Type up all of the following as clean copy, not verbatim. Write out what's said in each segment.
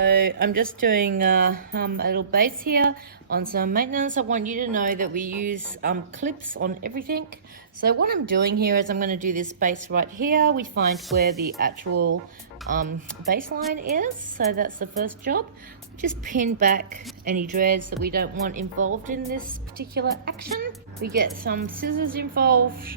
So I'm just doing a little base here on some maintenance. I want you to know that we use clips on everything. So what I'm doing here is I'm going to do this base right here. We find where the actual baseline is. So that's the first job. Just pin back any dreads that we don't want involved in this particular action. We get some scissors involved.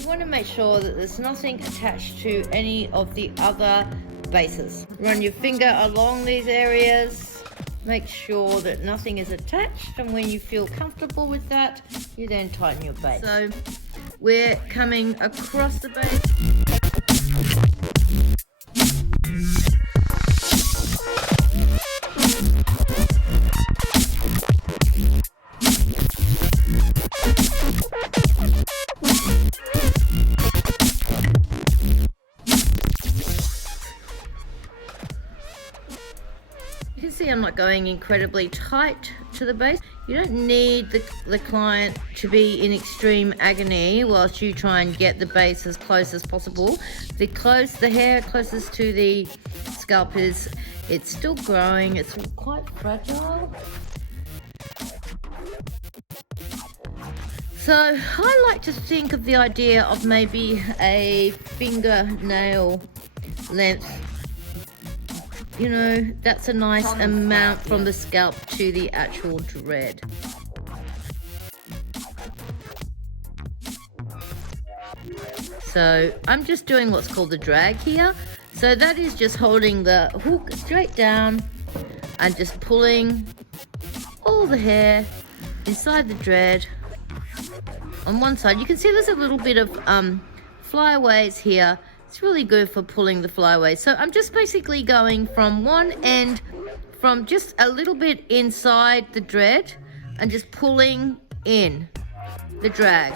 You want to make sure that there's nothing attached to any of the other bases. Run your finger along these areas, make sure that nothing is attached, and when you feel comfortable with that, you then tighten your base. So we're coming across the base. You can see I'm not going incredibly tight to the base. You don't need the client to be in extreme agony whilst you try and get the base as close as possible. The hair closest to the scalp it's still growing, it's quite fragile. So I like to think of the idea of maybe a fingernail length. You know, that's a nice amount from the scalp to the actual dread. So I'm just doing what's called the drag here. So that is just holding the hook straight down and just pulling all the hair inside the dread on one side. You can see there's a little bit of flyaways here. It's really good for pulling the flyaways. So I'm just basically going from one end, from just a little bit inside the dread, and just pulling in the drag,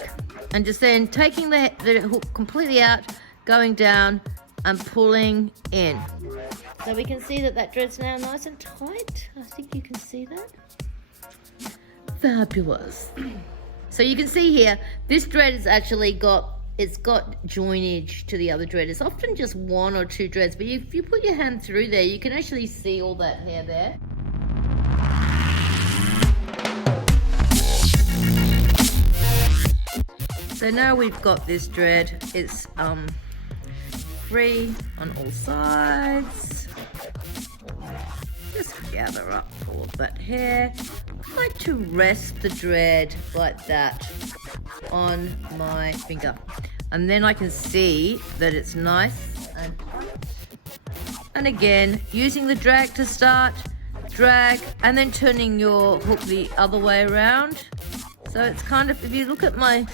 and just then taking the hook completely out, going down and pulling in. So we can see that dread's now nice and tight. I think you can see that. Fabulous. So you can see here, this dread has actually got joinage to the other dread. It's often just one or two dreads, but if you put your hand through there, you can actually see all that hair there. So now we've got this dread. It's free on all sides. Just gather up all of that hair. I like to rest the dread like that on my finger, and then I can see that it's nice and tight. And again, using the drag to start, drag, and then turning your hook the other way around. So it's kind of, if you look at my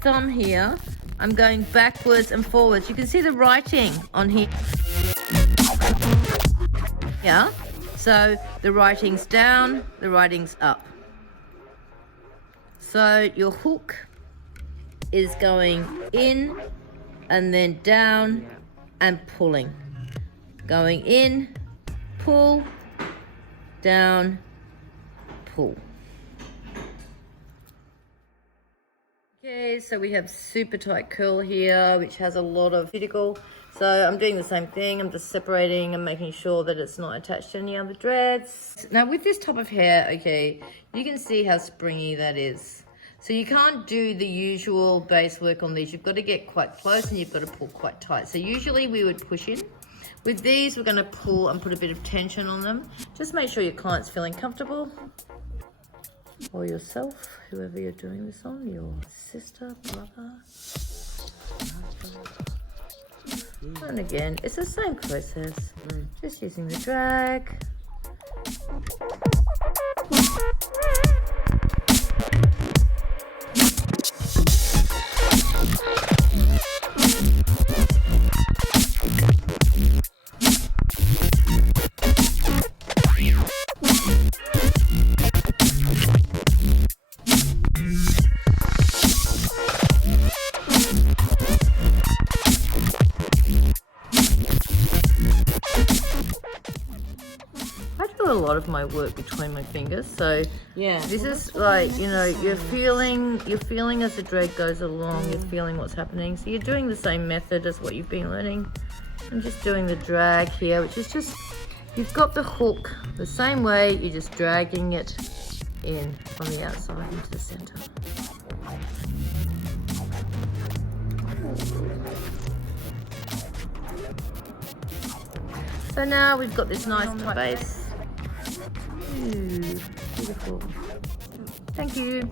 thumb here, I'm going backwards and forwards. You can see the writing on here. Yeah, so the writing's down, the writing's up. So your hook is going in and then down and pulling. Going in, pull, down, pull. Okay, so we have super tight curl here, which has a lot of cuticle. So I'm doing the same thing. I'm just separating and making sure that it's not attached to any other dreads. Now with this top of hair, okay, you can see how springy that is. So you can't do the usual base work on these. You've got to get quite close and you've got to pull quite tight. So usually we would push in. With these, we're going to pull and put a bit of tension on them. Just make sure your client's feeling comfortable. Or yourself, whoever you're doing this on, your sister, brother. And again, it's the same process. Just using the drag. I work between my fingers. So Yeah. this is like, you know, you're feeling as the thread goes along, you're feeling what's happening. So you're doing the same method as what you've been learning. I'm just doing the drag here, which is just, you've got the hook the same way, you're just dragging it in from the outside into the center. So now we've got this nice tight base. Ooh, beautiful. Thank you.